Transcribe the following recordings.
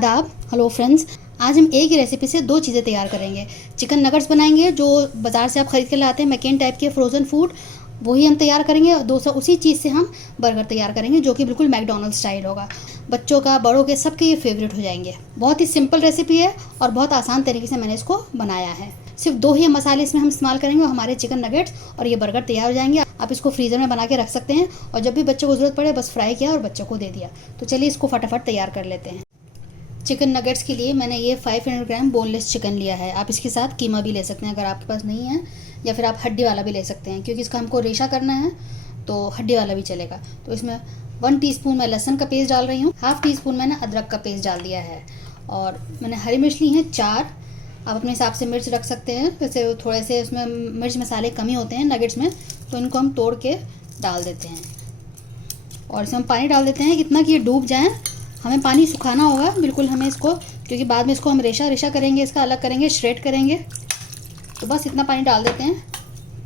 आदाब। Hello friends, आज हम एक ही रेसिपी से दो चीज़ें तैयार करेंगे। चिकन नगेट्स बनाएंगे जो बाज़ार से आप खरीद के लाते हैं, मैकेन टाइप के फ्रोज़न फूड, वही हम तैयार करेंगे। और दोस्तों उसी चीज़ से हम बर्गर तैयार करेंगे जो कि बिल्कुल मैकडोनल्ड स्टाइल होगा। बच्चों का, बड़ों के, सबके ये फेवरेट हो जाएंगे। बहुत ही सिंपल रेसिपी है और बहुत आसान तरीके से मैंने इसको बनाया है। सिर्फ दो ही मसाले इसमें हम इस्तेमाल करेंगे और हमारे चिकन नगेट्स और ये बर्गर तैयार हो जाएंगे। आप इसको फ्रीज़र में बना के रख सकते हैं और जब भी बच्चों को ज़रूरत पड़े बस फ्राई किया और बच्चों को दे दिया। तो चलिए इसको फटाफट तैयार कर लेते हैं। चिकन नगेट्स के लिए मैंने ये 500 ग्राम बोनलेस चिकन लिया है। आप इसके साथ कीमा भी ले सकते हैं अगर आपके पास नहीं है, या फिर आप हड्डी वाला भी ले सकते हैं, क्योंकि इसका हमको रेशा करना है तो हड्डी वाला भी चलेगा। तो इसमें 1 टीस्पून मैं लहसुन का पेस्ट डाल रही हूँ, हाफ टी स्पून मैंने अदरक का पेस्ट डाल दिया है, और मैंने हरी मिर्च ली है 4। आप अपने हिसाब से मिर्च रख सकते हैं। वैसे थोड़े से उसमें मिर्च मसाले कमी होते हैं नगेट्स में, तो इनको हम तोड़ के डाल देते हैं। और इसमें हम पानी डाल देते हैं कितना कि ये डूब जाएँ। हमें पानी सुखाना होगा बिल्कुल हमें इसको, क्योंकि बाद में इसको हम रेशा करेंगे, इसका अलग करेंगे, श्रेड करेंगे। तो बस इतना पानी डाल देते हैं।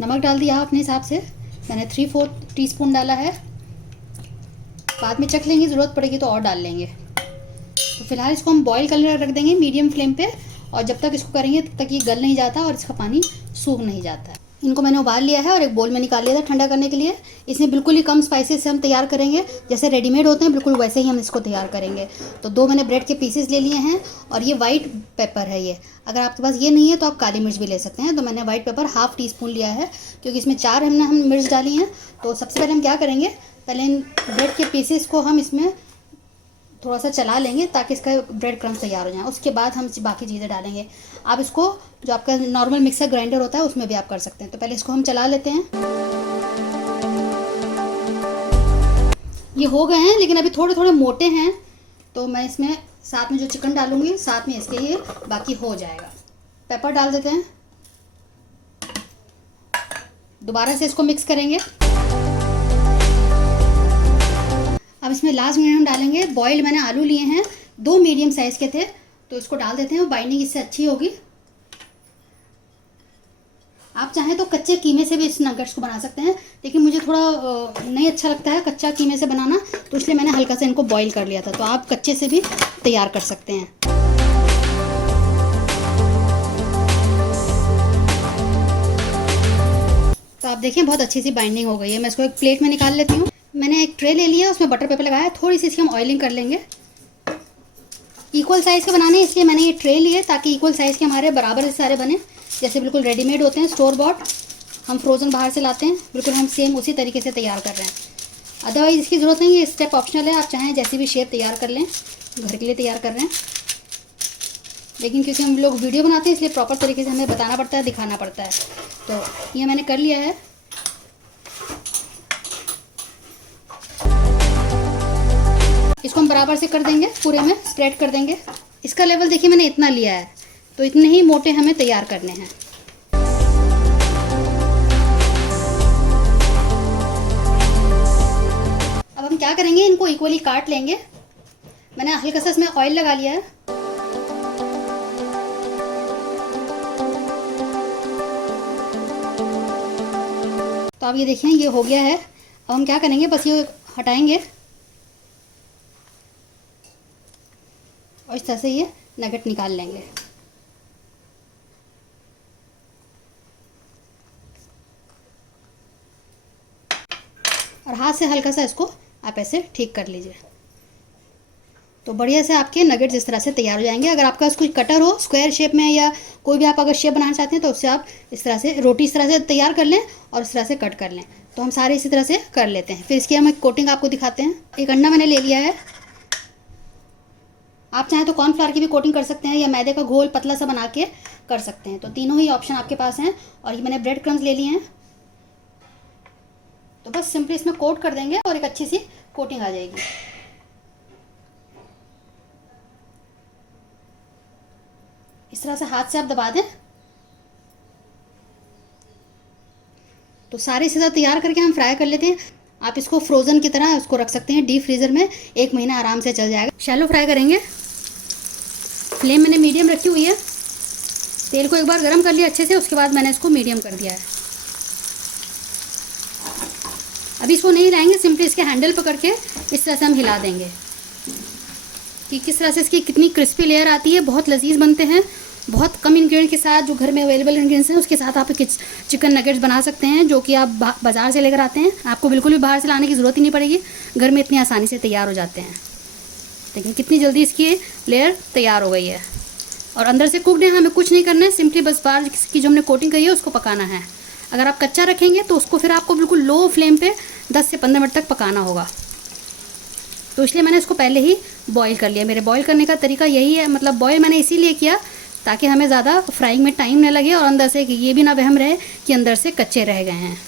नमक डाल दिया अपने हिसाब से, मैंने 3/4 टीस्पून डाला है। बाद में चख लेंगे, ज़रूरत पड़ेगी तो और डाल लेंगे। तो फिलहाल इसको हम बॉईल करने रख देंगे मीडियम फ्लेम पे, और जब तक इसको करेंगे तब तक ये गल नहीं जाता और इसका पानी सूख नहीं जाता। इनको मैंने उबाल लिया है और एक बोल में निकाल लिया था ठंडा करने के लिए। इसमें बिल्कुल ही कम स्पाइसेस से हम तैयार करेंगे, जैसे रेडीमेड होते हैं बिल्कुल वैसे ही हम इसको तैयार करेंगे। तो 2 मैंने ब्रेड के पीसेस ले लिए हैं, और ये वाइट पेपर है ये। अगर आपके पास ये नहीं है तो आप काली मिर्च भी ले सकते हैं। तो मैंने white paper half tea spoon लिया है, क्योंकि इसमें 4 हम मिर्च डाली हैं। तो सबसे पहले हम क्या करेंगे, पहले इन ब्रेड के पीसेस को हम इसमें थोड़ा सा चला लेंगे ताकि इसका ब्रेड क्रम्स तैयार हो जाए। उसके बाद हम बाकी चीज़ें डालेंगे। आप इसको जो आपका नॉर्मल मिक्सर ग्राइंडर होता है उसमें भी आप कर सकते हैं। तो पहले इसको हम चला लेते हैं। ये हो गए हैं, लेकिन अभी थोड़े थोड़े मोटे हैं, तो मैं इसमें साथ में जो चिकन डालूंगी साथ में इसके ये बाकी हो जाएगा। पेपर डाल देते हैं, दोबारा से इसको मिक्स करेंगे। अब इसमें लास्ट में हम डालेंगे बॉइल्ड, मैंने आलू लिए हैं 2 मीडियम साइज़ के थे, तो इसको डाल देते हैं। बाइंडिंग इससे अच्छी होगी। आप चाहें तो कच्चे कीमे से भी इस नगेट्स को बना सकते हैं, लेकिन मुझे थोड़ा नहीं अच्छा लगता है कच्चा कीमे से बनाना, तो इसलिए मैंने हल्का सा इनको बॉईल कर लिया था। तो आप कच्चे से भी तैयार कर सकते हैं। तो आप देखिए बहुत अच्छी सी बाइंडिंग हो गई है। मैं इसको एक प्लेट में निकाल लेती हूँ। मैंने एक ट्रे ले लिया, उसमें बटर पेपर लगाया, थोड़ी सी इसकी हम ऑयलिंग कर लेंगे। इक्वल साइज़ के बनाने हैं इसलिए मैंने ये ट्रे लिए, ताकि इक्वल साइज़ के हमारे बराबर से सारे बने, जैसे बिल्कुल रेडीमेड होते हैं स्टोर बॉट, हम फ्रोज़न बाहर से लाते हैं, बिल्कुल हम सेम उसी तरीके से तैयार कर रहे हैं। अदरवाइज़ इसकी ज़रूरत नहीं है, ये स्टेप ऑप्शनल है। आप चाहें जैसी भी शेप तैयार कर लें, घर के लिए तैयार कर रहे हैं, लेकिन क्योंकि हम लोग वीडियो बनाते हैं इसलिए प्रॉपर तरीके से हमें बताना पड़ता है, दिखाना पड़ता है। तो ये मैंने कर लिया है। इसको हम बराबर से कर देंगे, पूरे में स्प्रेड कर देंगे। इसका लेवल देखिए मैंने इतना लिया है, तो इतने ही मोटे हमें तैयार करने हैं। अब हम क्या करेंगे, इनको इक्वली काट लेंगे। मैंने हल्का सा इसमें ऑयल लगा लिया है। तो अब ये देखिए ये हो गया है। अब हम क्या करेंगे, बस ये हटाएंगे और इस तरह से ये नगेट निकाल लेंगे। और हाथ से हल्का सा इसको आप ऐसे ठीक कर लीजिए, तो बढ़िया से आपके नगेट्स इस तरह से तैयार हो जाएंगे। अगर आपके पास कोई कटर हो स्क्वायर शेप में, या कोई भी आप अगर शेप बनाना चाहते हैं, तो उससे आप इस तरह से रोटी इस तरह से तैयार कर लें और इस तरह से कट कर लें। तो हम सारे इसी तरह से कर लेते हैं। फिर इसकी हम एक कोटिंग आपको दिखाते हैं। एक अंडा मैंने ले लिया है। आप चाहें तो कॉर्नफ्लावर की भी कोटिंग कर सकते हैं, या मैदे का घोल पतला सा बना के कर सकते हैं। तो तीनों ही ऑप्शन आपके पास हैं। और ये मैंने ब्रेड क्रम्स ले लिए हैं, तो बस सिंपली इसमें कोट कर देंगे और एक अच्छी सी कोटिंग आ जाएगी। इस तरह से हाथ से आप दबा दें, तो सारे इसी तरह तैयार करके हम फ्राई कर लेते हैं। आप इसको फ्रोज़न की तरह उसको रख सकते हैं डीप फ्रीज़र में, 1 महीना आराम से चल जाएगा। शैलो फ्राई करेंगे। फ्लेम मैंने मीडियम रखी हुई है। तेल को एक बार गर्म कर लिया अच्छे से, उसके बाद मैंने इसको मीडियम कर दिया है। अभी इसको नहीं हिलाएंगे, सिंपली इसके हैंडल पकड़ के इस तरह से हम हिला देंगे। कि किस तरह से इसकी कितनी क्रिस्पी लेयर आती है। बहुत लजीज बनते हैं, बहुत कम इंग्रेडिएंट के साथ, जो घर में अवेलेबल इंग्रेडिएंट्स हैं उसके साथ आप चिकन नगेट्स बना सकते हैं, जो कि आप बाज़ार से लेकर आते हैं। आपको बिल्कुल भी बाहर से लाने की ज़रूरत ही नहीं पड़ेगी, घर में इतनी आसानी से तैयार हो जाते हैं। देखिए कितनी जल्दी इसकी लेयर तैयार हो गई है और अंदर से कुकड है। हमें कुछ नहीं करना है, सिंपली बस बाहर की जो हमने कोटिंग करी है उसको पकाना है। अगर आप कच्चा रखेंगे तो उसको फिर आपको बिल्कुल लो फ्लेम पे 10 से 15 मिनट तक पकाना होगा। तो इसलिए मैंने इसको पहले ही बॉईल कर लिया। मेरे बॉईल करने का तरीका यही है, मतलब बॉईल मैंने इसीलिए किया ताकि हमें ज़्यादा फ्राइंग में टाइम न लगे और अंदर से ये भी ना वहम रहे कि अंदर से कच्चे रह गए हैं।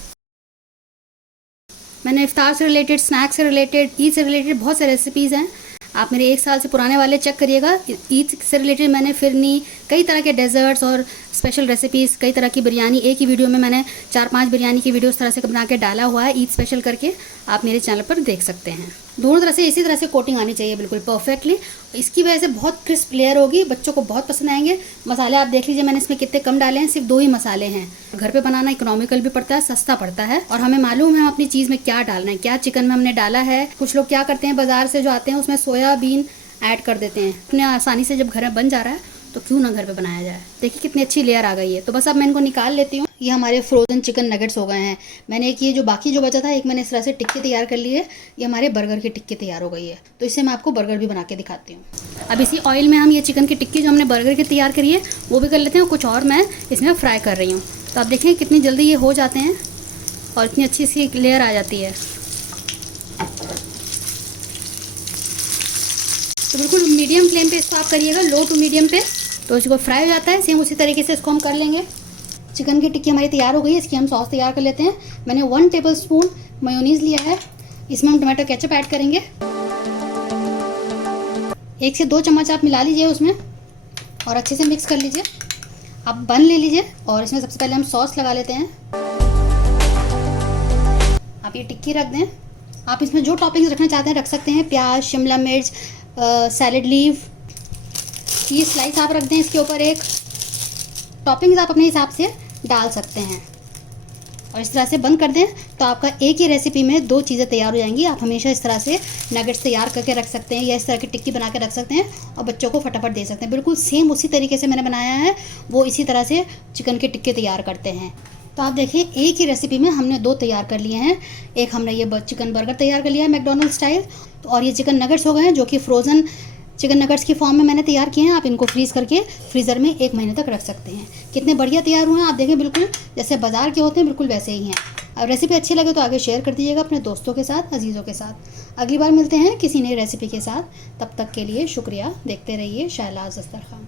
मैंने इफ्तार से रिलेटेड, स्नैक्स से रिलेटेड, ईद से रिलेटेड बहुत से रेसिपीज़ हैं। आप मेरे 1 साल से पुराने वाले चेक करिएगा। ईद से रिलेटेड मैंने फिरनी, कई तरह के डेजर्ट्स और स्पेशल रेसिपीज़, कई तरह की बिरयानी, एक ही वीडियो में मैंने 4-5 बिरयानी की वीडियो इस तरह से बना के डाला हुआ है ईद स्पेशल करके, आप मेरे चैनल पर देख सकते हैं। दोनों तरह से इसी तरह से कोटिंग आनी चाहिए बिल्कुल परफेक्टली। इसकी वजह से बहुत क्रिस्प लेयर होगी, बच्चों को बहुत पसंद आएंगे। मसाले आप देख लीजिए मैंने इसमें कितने कम डाले हैं, सिर्फ 2 ही मसाले हैं। घर पे बनाना इकोनॉमिकल भी पड़ता है, सस्ता पड़ता है और हमें मालूम है हम अपनी चीज़ में क्या डालना है, क्या चिकन में हमने डाला है। कुछ लोग क्या करते हैं, बाजार से जो आते हैं उसमें सोयाबीन ऐड कर देते हैं। अपने आसानी से जब घर में बन जा रहा है तो क्यों ना घर पे बनाया जाए। देखिए कितनी अच्छी लेयर आ गई है। तो बस अब मैं इनको निकाल लेती हूँ। ये हमारे फ्रोज़न चिकन नगेट्स हो गए हैं। मैंने एक ये जो बाकी जो बचा था, एक मैंने इस तरह से टिक्की तैयार कर ली है। ये हमारे बर्गर की टिक्की तैयार हो गई है। तो इससे मैं आपको बर्गर भी बना के दिखाती हूँ। अब इसी ऑयल में हम ये चिकन की टिक्की जो हमने बर्गर की तैयार करी है वो भी कर लेते हैं। कुछ और मैं इसमें फ्राई कर रही हूँ। तो आप देखें कितनी जल्दी ये हो जाते हैं और इतनी अच्छी इसकी लेयर आ जाती है। तो बिल्कुल मीडियम फ्लेम पे इसको आप करिएगा, लो टू मीडियम पे, तो इसको फ्राई हो जाता है। सेम उसी तरीके से इसको हम कर लेंगे। चिकन की टिक्की हमारी तैयार हो गई है। इसकी हम सॉस तैयार कर लेते हैं। मैंने 1 टेबलस्पून मेयोनीज़ लिया है। इसमें हम टमाटो केचप ऐड करेंगे। 1 से 2 चम्मच आप मिला लीजिए उसमें और अच्छे से मिक्स कर लीजिए। आप बन ले लीजिए और इसमें सबसे पहले हम सॉस लगा लेते हैं। आप ये टिक्की रख दें। आप इसमें जो टॉपिंग्स रखना चाहते हैं रख सकते हैं, प्याज, शिमला मिर्च, सैलड लीव, चीज़ स्लाइस आप रख दें इसके ऊपर। एक टॉपिंग्स आप अपने हिसाब से डाल सकते हैं और इस तरह से बंद कर दें तो आपका एक ही रेसिपी में 2 चीज़ें तैयार हो जाएंगी। आप हमेशा इस तरह से नगेट्स तैयार करके रख सकते हैं या इस तरह की टिक्की बना के रख सकते हैं और बच्चों को फटाफट दे सकते हैं। बिल्कुल सेम उसी तरीके से मैंने बनाया है, वो इसी तरह से चिकन के टिक्के तैयार करते हैं। तो आप देखिए एक ही रेसिपी में हमने 2 तैयार कर लिए हैं। एक हमने ये चिकन बर्गर तैयार कर लिया है मैकडोनल्ड स्टाइल, तो और ये चिकन नगेट्स हो गए हैं जो कि फ्रोज़न चिकन नगेट्स की फॉर्म में मैंने तैयार किए हैं। आप इनको फ्रीज़ करके फ्रीज़र में 1 महीने तक रख सकते हैं। कितने बढ़िया तैयार हुए हैं आप देखें, बिल्कुल जैसे बाज़ार के होते हैं बिल्कुल वैसे ही हैं। अब रेसिपी अच्छी लगे तो आगे शेयर कर दीजिएगा अपने दोस्तों के साथ, अजीज़ों के साथ। अगली बार मिलते हैं किसी नई रेसिपी के साथ। तब तक के लिए शुक्रिया। देखते रहिए शहलाज़ दस्तरखान।